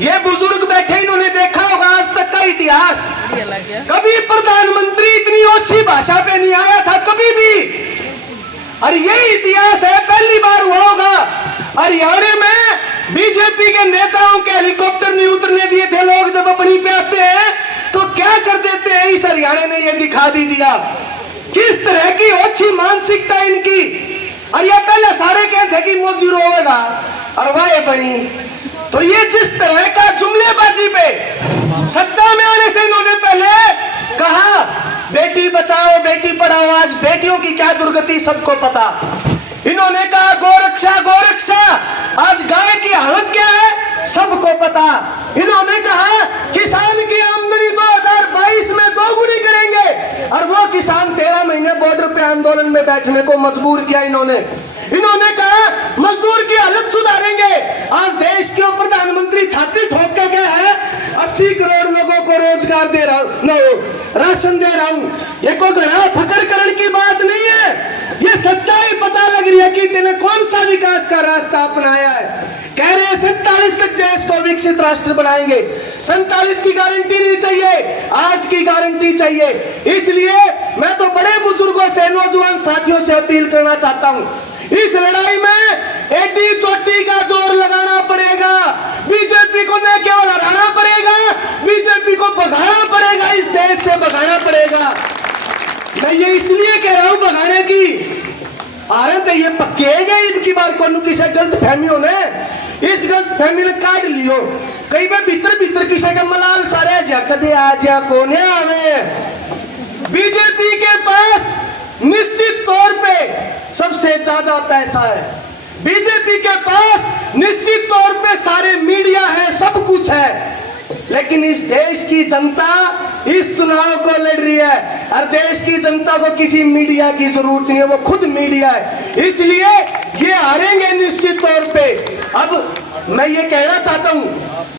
ये बुजुर्ग बैठे, इन्होंने देखा होगा आज तक का इतिहास, कभी प्रधानमंत्री इतनी अच्छी भाषा पे नहीं आया था कभी भी। और ये इतिहास है, पहली बार हुआ होगा हरियाणा में बीजेपी के नेताओं के हेलीकॉप्टर नहीं उतरने दिए थे लोग, जब अपनी पे आते हैं तो क्या कर देते हैं। इस हरियाणा ने ये दिखा भी दिया किस तरह की अच्छी मानसिकता इनकी। और ये पहले सारे कहते कि मोदी रोएगा और वाह बनी, तो ये जिस तरह का जुमलेबाजी पे सत्ता में आने से इन्होंने पहले कहा बेटी बचाओ बेटी पढ़ाओ, आज बेटियों की क्या दुर्गति सबको पता। इन्होंने कहा गोरक्षा गोरक्षा, आज गाय की हालत क्या है सबको पता। इन्होंने कहा किसान की आमदनी 2022 में दोगुनी करेंगे, और वो किसान 13 महीने बॉर्डर पे आंदोलन में बैठने को मजबूर किया इन्होंने कहा मजदूर की हालत सुधारेंगे। आज देश के प्रधानमंत्री छाती ठोक के गए हैं 80 करोड़ लोगों को रोजगार दे रहा हूँ, राशन दे रहा हूँ। ये कोई घड़ा फकरकरण की बात नहीं है, ये सच्चाई पता लग रही है कि इन्होंने कौन सा विकास का रास्ता अपनाया है। कह रहे हैं 47 तक देश को विकसित राष्ट्र बनाएंगे, 47 की गारंटी नहीं चाहिए, आज की गारंटी चाहिए। इसलिए मैं तो बड़े बुजुर्गों से, नौजवान साथियों से अपील करना चाहता हूँ, इस लड़ाई में एडी चोटी का जोर लगाना पड़ेगा। बीजेपी को न केवल हराना पड़ेगा, बीजेपी को भगाना पड़ेगा, इस देश से भगाना पड़ेगा। मैं ये इसलिए कह रहा हूं भगाने की, अरे तो ये पक्के गए इनकी बार को किसी गलत फहमी होने, इस गलत फहमी ने काट लियो। कई बार भीतर भीतर किसी का मलाल सारे जक दे आ जा कोने आवे। बीजेपी के पास निश्चित तौर पे सबसे ज्यादा पैसा है, बीजेपी के पास निश्चित तौर पे सारे मीडिया है, सब कुछ है, लेकिन इस देश की जनता इस चुनाव को लड़ रही है और देश की जनता को किसी मीडिया की जरूरत नहीं है, वो खुद मीडिया है, इसलिए ये हारेंगे निश्चित तौर पे। अब मैं ये कहना चाहता हूं